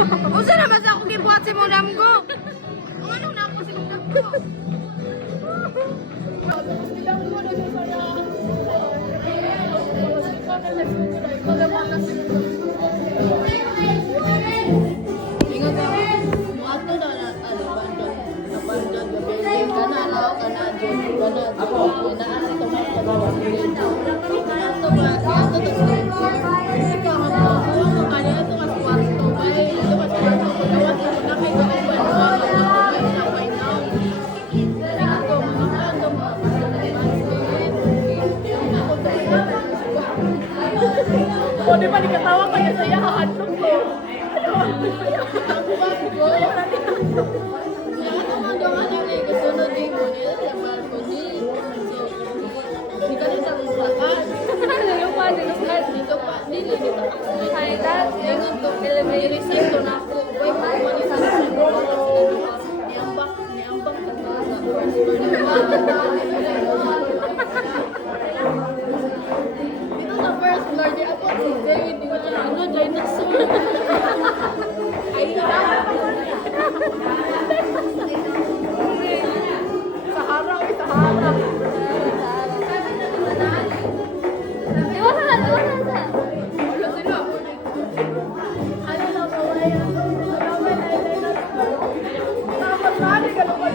Usa na basta ako gibuhat si Modam ko. Ano na ako si Modam ko? Ingat ako. Muato na bandon. Bandon gabi. Kana lao kana dyan. Kana dyan. Naasa to mga kabawa. Ato ba? Ato to sa ikaw ang ako mo kaya ito mas kwarto. Ay, ito mas kwarto. Gawas na ko na kay gawin ba naman. Ay, napay na. Ingat ko mga ato mga o, di ba nagkatawa ka niya sa yahan ko? Ako ba ko? Ano nga daw nga lang kasunod din mo nila sa balcony. So, di ka rin sa usakan. Yung pa, dito pa. Dito pa. Hi, dad. Yung to, i-receive na ako. Uy, pagmani sa niambak ka sa first first floor di ako si David di ko na ano dinosaur ay Sahara ay Sahara wala sila ano na ba wala tapos mali ka naman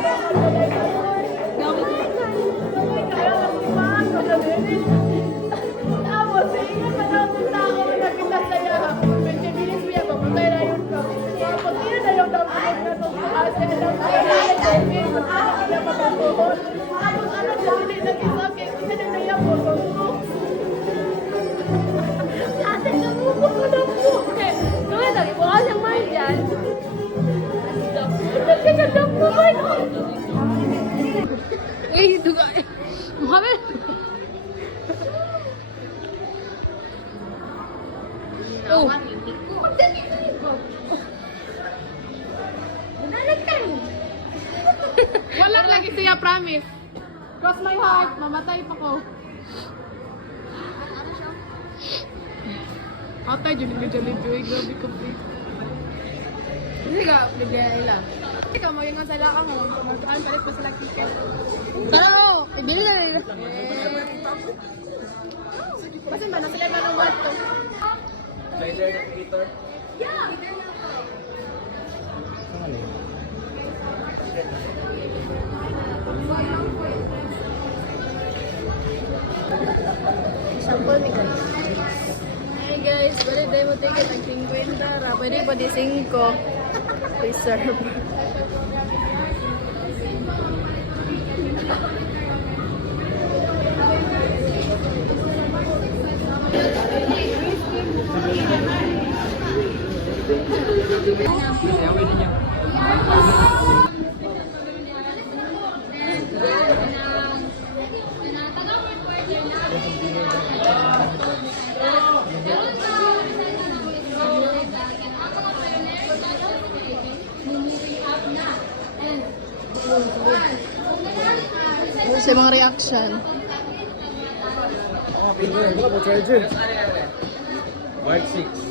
Eh, itu kok. Muhammad. Oh. Walang lagi siya, promise. Cross my heart, mamatay pa ko. Atay, julig-julig, grabe ko, please. Hindi ka, bigyan nila. Ikaw, maging nga sala ka mo. Magkaan palit pa sila kiket. Pero, ibili na rin. Kasi ba, nasa level ng word to? Yeah! Sample ni guys. Hey guys, pwede tayo mo ticket ang 50. Pwede pa di 5. Reserve. Ano sa mga reaction? Part 6.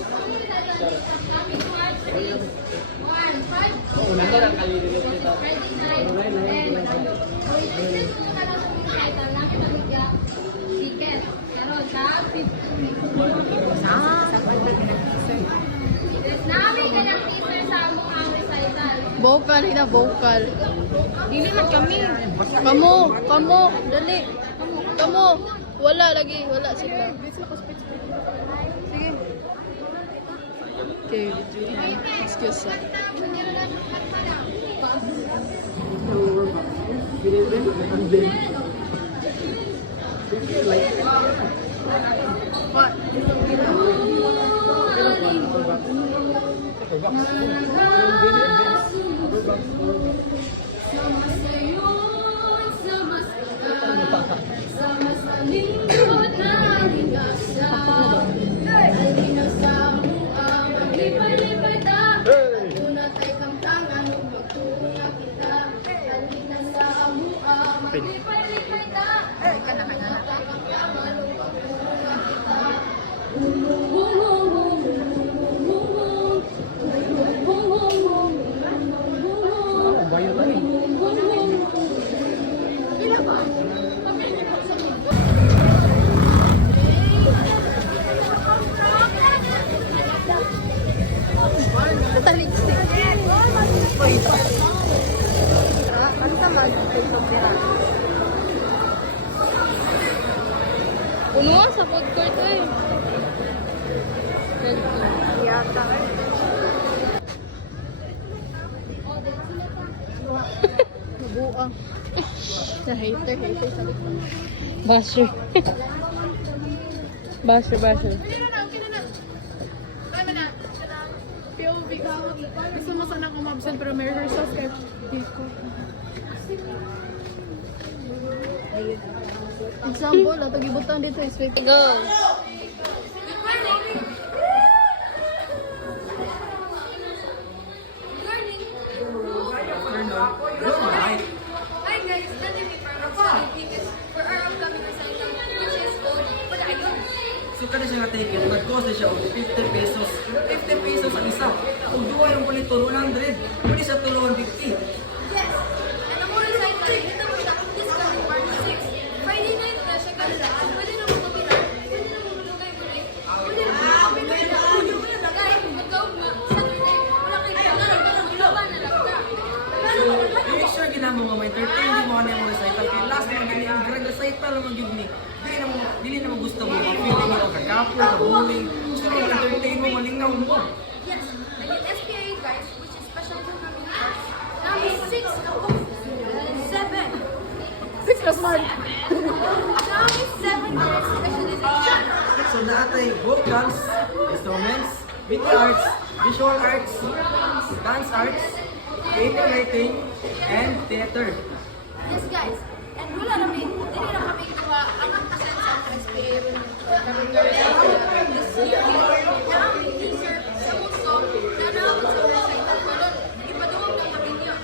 Vocal, hina vocal. Dili man kami. Kamu, dali. Kamu. Wala lagi, wala sila. Sige. Okay, excuse me. What? Taliktik. Ano ka mag-tiktok niya? Puno nga sa food court eh. Yata eh. Nabuang. Na-hater sa likod. Basher. Basher. POV ka. Gusto mo sana akong mabsent pero may rehearsals kaya dito. Example, ito gibutan dito is wait. Go! Hi guys, let me prepare because for our upcoming recital, which is called Padayon. So kada siya nga ticket, nag-cost na siya og 50 pesos. 50 pesos ang isa. Kung duwa yung paliton, 100. Pwede siya tulo 150. Yes! And ang more recital, dito mo siya this coming March 6. Friday night na siya kanila. Pwede na mo mabilan. Pwede na mo malugay mo rin. Pwede na mo mabilan. Guys, ikaw ma, Saturday, wala kayo kailangan. Ilawan na lang ka. So, make sure ginamo nga may entertain di mo kaniyang recital. Kaya last na gani ang grand recital lang ang yun ni. Dili na mo gusto mo. Feeling mo kagapo, kabuling. Gusto mo entertain mo, malingaw mo. Yes, and in SPA guys, which is Special Performing Arts, now is 6 o'clock. 7. 6 plus 1. Now is 7 years specialization. So naatay vocals, instruments, video arts, visual arts, dance arts, creative writing, and theater. Yes guys, and wala na dili na kami kuha ang present sa mga SPA kami nga this year. Na ang teaser sa muso na naabot sa recital ko doon. Ipaduwag na kami niya.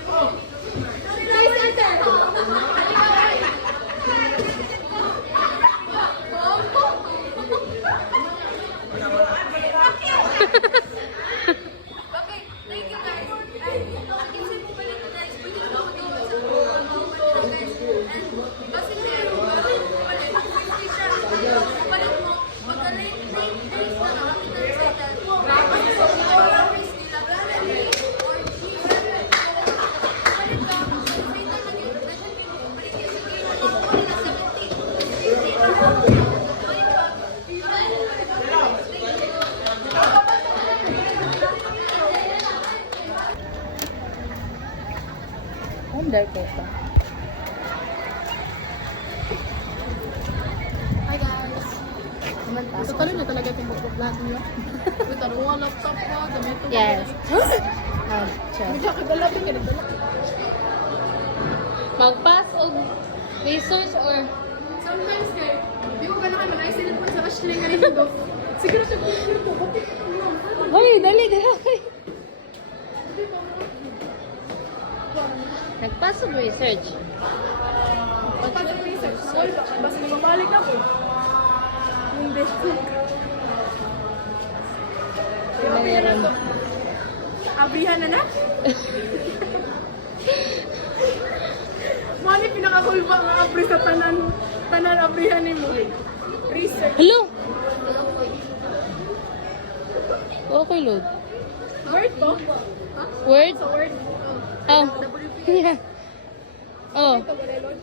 Okay, thank you guys. And kinsa mo balik guys, pwede na ako dito sa guys. And kasi there, balik 50 siya. Balik mo, magka-late days na lang kami ng recital. Dapat sa mga race nila, or balik ka, recital na yun. Nandiyan kayo bumalik kayo sa game. Ako na 70. 50 na. Balik ka. Under ko pa. Hi guys. Kumantas. So talo na talaga itong mag-vlog niyo. Ito ruwa laptop ko, gamit ko. Yes. Hindi ka kagala ito, ganito lang. Mag-pass o research or Sometimes kay, di ko gano'n kayo mag-ayos po sa Ashley nga rin ito. Siguro siya po, bakit? hoy, dali. Nag-pass o research? Pagpasok ko research, sorry ba? Basta mabalik na po. Hindi. Meron. Abrihan na na? Mani pinakakulba ang abri sa tanan abrihan ni mo. Research. Hello? Okay, load. Word to? Ha? Word? Sa word. Oh. Yeah. Oh. Ito ba Lord?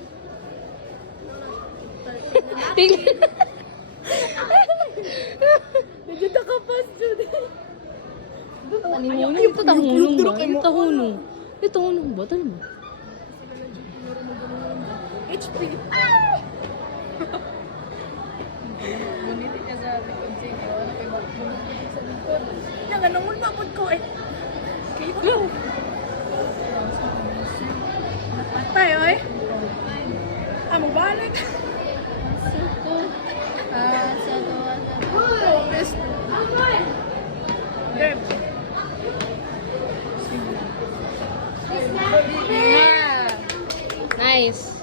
Tingnan. Medyo nakapas, Judy. Tahunong ba? Tahunong ba? Tala mo? HP. Bunitin ka sa likod siya. Ano kayo ba? Sa likod. Yan, ganang ulmapod ko eh. Go! Tayo eh. Mabalik. Suko. Sa gawa na. Oh, best. Deb. Yeah. Nice.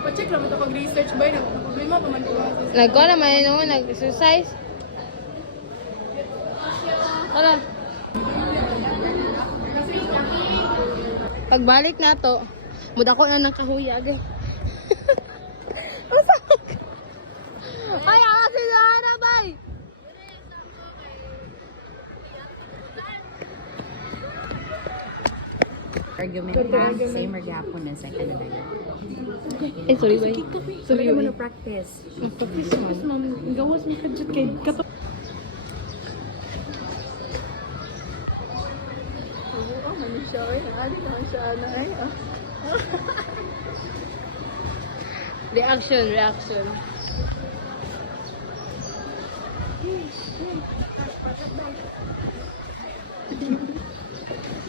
Pa-check lang ito pag-research ba yun? Problema pa man ko. Nagko naman no, nag-exercise. Wala. Pagbalik na to, mudako na ng kahuyag. Ay, ah! argument ha. Same or gapon na sa kanila. Eh, sorry ba? Sorry Sorry mo ba? na practice. Practice ma'am. Gawas mo kadjut kay kato. Oo, ano siya eh. Ano naman siya na eh. Reaction.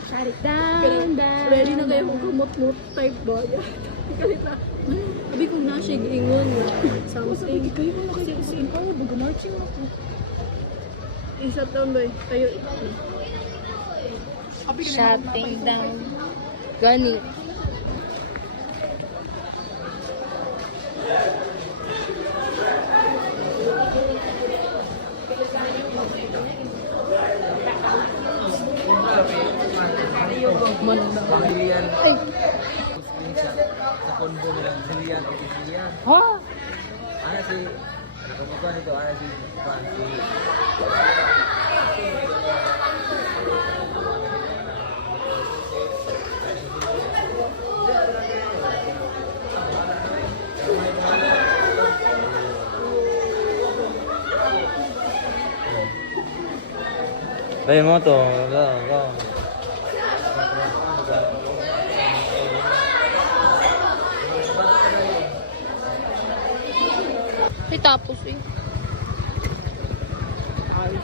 Shut it down. Ready na kayo kung kumot-mut type ba? Kalit na. Sabi ko na siya giingon na something. Kayo mo nakasisin ko. Mag-marching ako. Isat down ba? Tayo. Shutting down. Gani. Pamilyan. Screenshot sa combo nila. Zillian. Zillian. Ha? Ana si... Nakamukuha nito. Ana si... Fancy. Bay mo to. Ay, tapos eh. Ay,